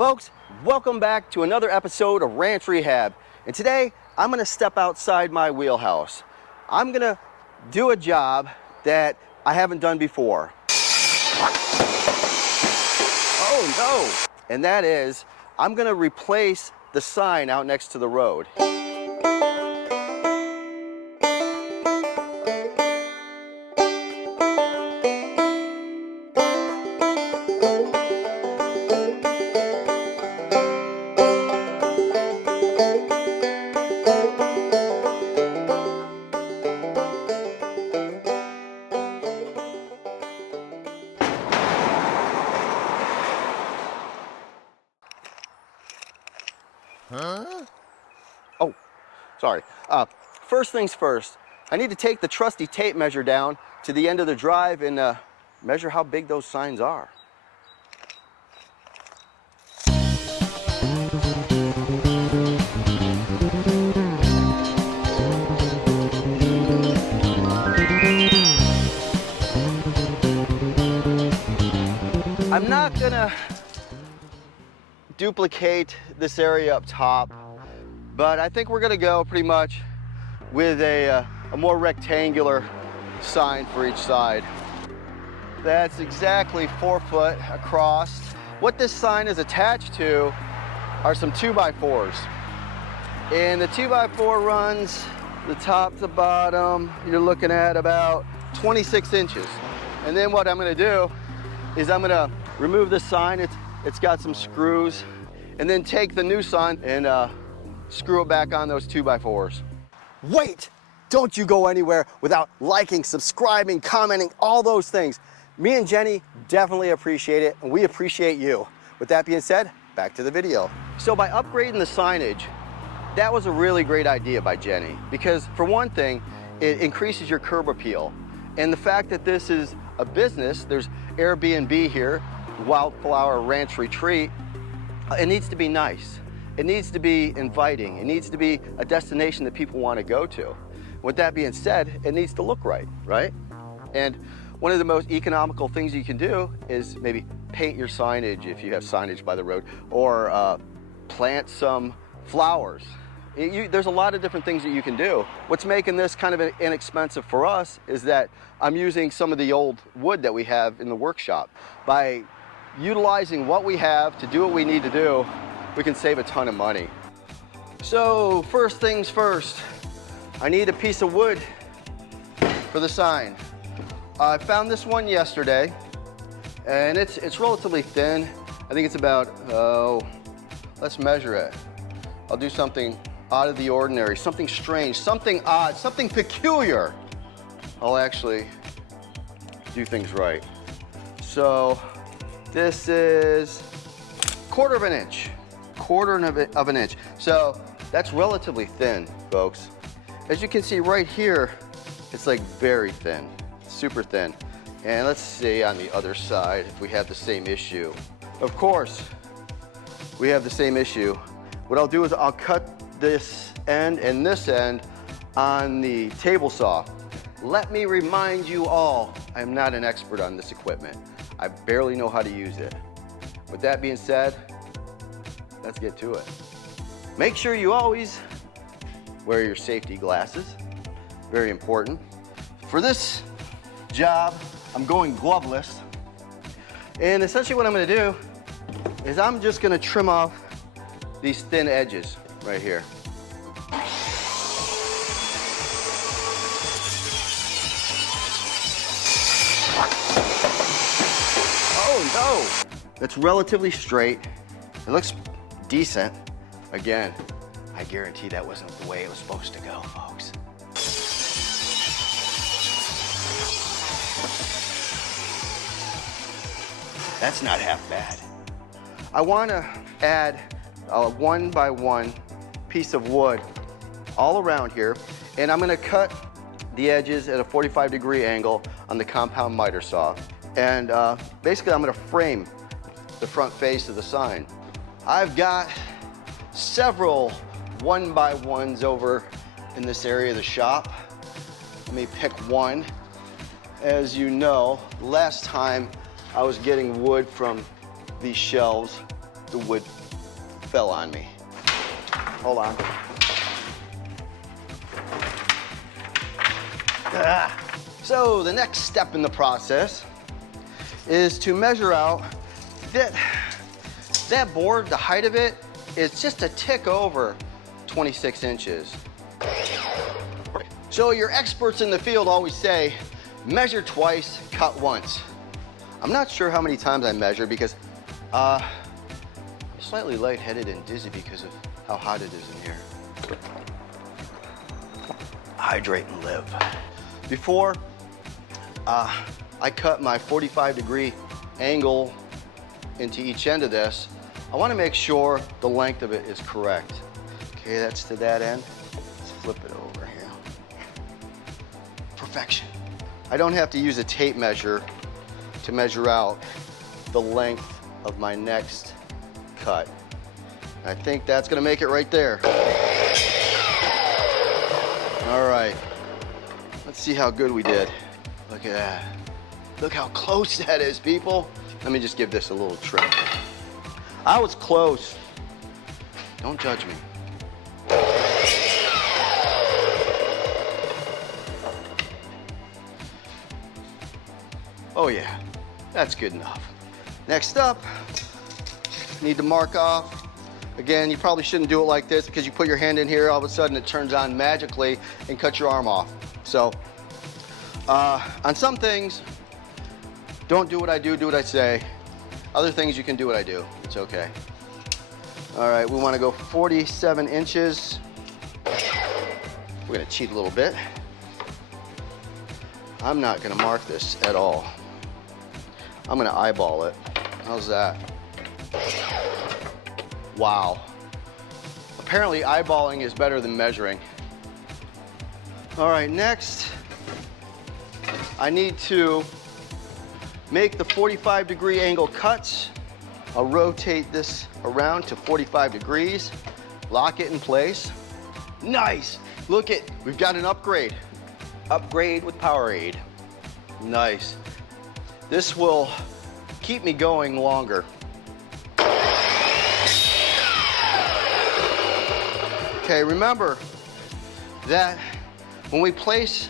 Folks, welcome back to another episode of Ranch Rehab. And today, I'm gonna step outside my wheelhouse. I'm gonna do a job that I haven't done before. Oh no! And that is, I'm gonna replace the sign out next to the road. Oh, sorry. First things first, I need to take the trusty tape measure down to the end of the drive and measure how big those signs are. I'm not gonna duplicate this area up top, but I think we're gonna go pretty much with a more rectangular sign for each side. That's exactly 4 foot across. What this sign is attached to are some 2x4s. And the 2x4 runs the top to bottom, you're looking at about 26 inches. And then what I'm gonna do is I'm gonna remove this sign. It's got some screws, and then take the new sign and screw it back on those 2x4s. Wait, don't you go anywhere without liking, subscribing, commenting, all those things. Me and Jenny definitely appreciate it, and we appreciate you. With that being said, back to the video. So by upgrading the signage, that was a really great idea by Jenny, because for one thing, it increases your curb appeal. And the fact that this is a business, there's AirBnb here, Wildfire Ranch Retreat, it needs to be nice. It needs to be inviting. It needs to be a destination that people want to go to. With that being said, it needs to look right, right? And one of the most economical things you can do is maybe paint your signage if you have signage by the road, or plant some flowers. There's a lot of different things that you can do. What's making this kind of inexpensive for us is that I'm using some of the old wood that we have in the workshop. By utilizing what we have to do what we need to do, we can save a ton of money. So first things first, I need a piece of wood for the sign. I found this one yesterday, and it's relatively thin. I think it's about, let's measure it. I'll do something out of the ordinary, something strange, something odd, something peculiar. I'll actually do things right. So this is 1/4 of an inch, 1/4 of an inch. So that's relatively thin, folks. As you can see right here, it's like very thin, super thin. And let's see on the other side if we have the same issue. Of course, we have the same issue. What I'll do is I'll cut this end and this end on the table saw. Let me remind you all, I'm not an expert on this equipment. I barely know how to use it. With that being said, let's get to it. Make sure you always wear your safety glasses. Very important. For this job, I'm going gloveless. And essentially what I'm gonna do is I'm just gonna trim off these thin edges right here. Oh no! It's relatively straight. It looks decent. Again, I guarantee that wasn't the way it was supposed to go, folks. That's not half bad. I want to add a 1x1 piece of wood all around here, and I'm going to cut the edges at a 45-degree angle on the compound miter saw. And basically I'm going to frame the front face of the sign. I've got several 1x1s over in this area of the shop. Let me pick one. As you know, last time I was getting wood from these shelves the wood fell on me. Hold on. So the next step in the process is to measure out that board, the height of it is just a tick over 26 inches. So your experts in the field always say, measure twice, cut once. I'm not sure how many times I measure because I'm slightly lightheaded and dizzy because of how hot it is in here. Hydrate and live. Before I cut my 45-degree angle into each end of this, I want to make sure the length of it is correct. Okay, that's to that end. Let's flip it over here. Perfection. I don't have to use a tape measure to measure out the length of my next cut. I think that's going to make it right there. All right. Let's see how good we did. Look at that. Look how close that is, people. Let me just give this a little trim. I was close. Don't judge me. Oh yeah, that's good enough. Next up, need to mark off. Again, you probably shouldn't do it like this because you put your hand in here, all of a sudden it turns on magically and cuts your arm off. So, on some things, don't do what I do what I say. Other things you can do what I do, it's okay. All right, we wanna go 47 inches. We're gonna cheat a little bit. I'm not gonna mark this at all. I'm gonna eyeball it. How's that? Wow. Apparently eyeballing is better than measuring. All right, next, I need to make the 45-degree angle cuts. I'll rotate this around to 45 degrees, lock it in place. Nice, look it, we've got an upgrade. Upgrade with Powerade. Nice. This will keep me going longer. Okay, remember that when we place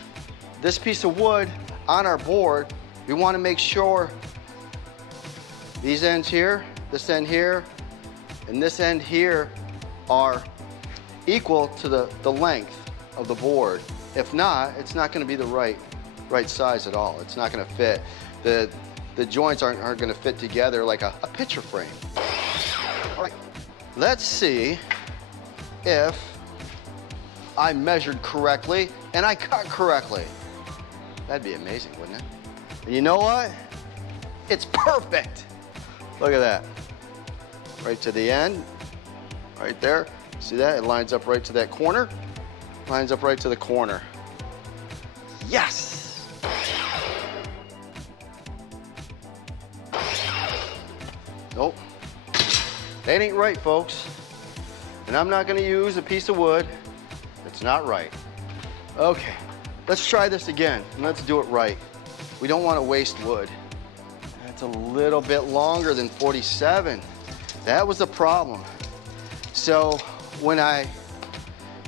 this piece of wood on our board, we want to make sure these ends here, this end here, and this end here are equal to the length of the board. If not, it's not going to be the right size at all. It's not going to fit. The joints aren't going to fit together like a picture frame. All right, let's see if I measured correctly and I cut correctly. That'd be amazing, wouldn't it? And you know what? It's perfect. Look at that. Right to the end, right there. See that? It lines up right to that corner. Lines up right to the corner. Yes! Nope. That ain't right, folks. And I'm not gonna use a piece of wood that's not right. Okay, let's try this again, and let's do it right. We don't want to waste wood. That's a little bit longer than 47. That was the problem. So when I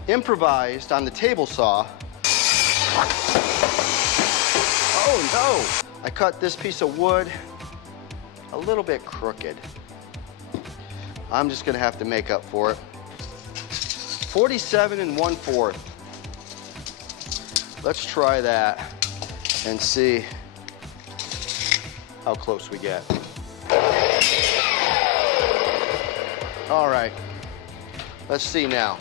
improvised on the table saw, oh no! I cut this piece of wood a little bit crooked. I'm just gonna have to make up for it. 47 1/4. Let's try that and see how close we get. All right, let's see now.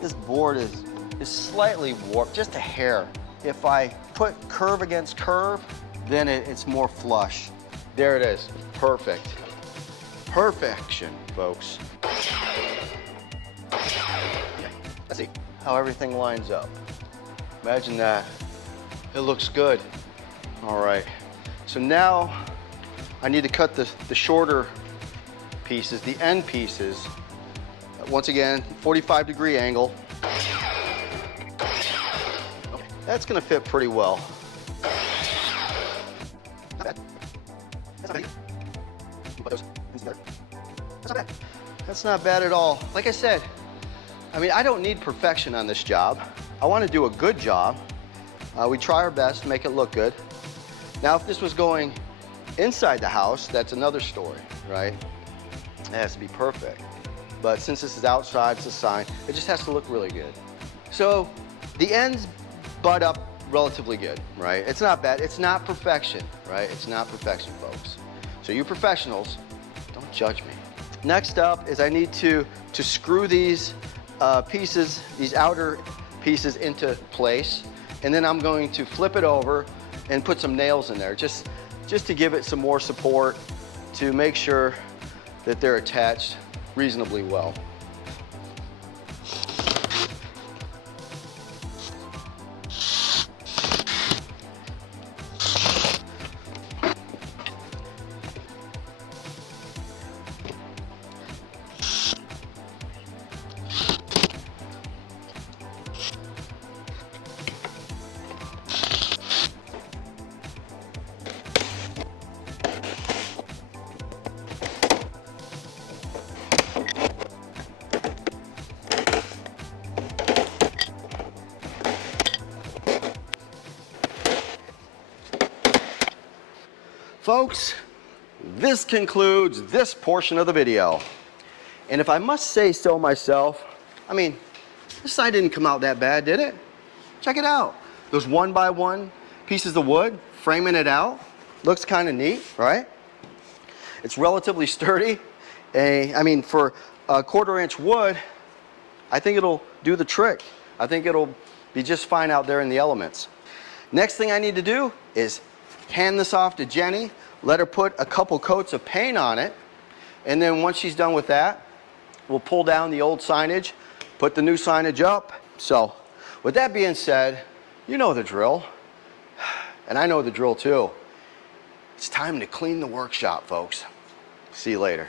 This board is slightly warped, just a hair. If I put curve against curve, then it's more flush. There it is, perfect. Perfection, folks. Okay, let's see how everything lines up. Imagine that. It looks good. All right, so now I need to cut the shorter pieces, the end pieces. Once again, 45-degree angle. Okay, that's gonna fit pretty well. Not bad. That's not bad. Put those ends together. That's not bad at all. Like I said, I mean, I don't need perfection on this job. I want to do a good job. We try our best to make it look good. Now, if this was going inside the house, that's another story, right? It has to be perfect. But since this is outside, it's a sign, it just has to look really good. So the ends butt up relatively good, right? It's not bad. It's not perfection, right? It's not perfection, folks. So you professionals, don't judge me. Next up is I need to screw these pieces, these outer pieces into place. And then I'm going to flip it over and put some nails in there, just to give it some more support, to make sure that they're attached reasonably well. Folks, this concludes this portion of the video. And if I must say so myself, I mean, this side didn't come out that bad, did it? Check it out. Those 1x1 pieces of wood, framing it out, looks kind of neat, right? It's relatively sturdy. I mean, for a 1/4-inch wood, I think it'll do the trick. I think it'll be just fine out there in the elements. Next thing I need to do is hand this off to Jenny, let her put a couple coats of paint on it, and then once she's done with that, we'll pull down the old signage, put the new signage up. So with that being said, you know the drill, and I know the drill too. It's time to clean the workshop, folks. See you later.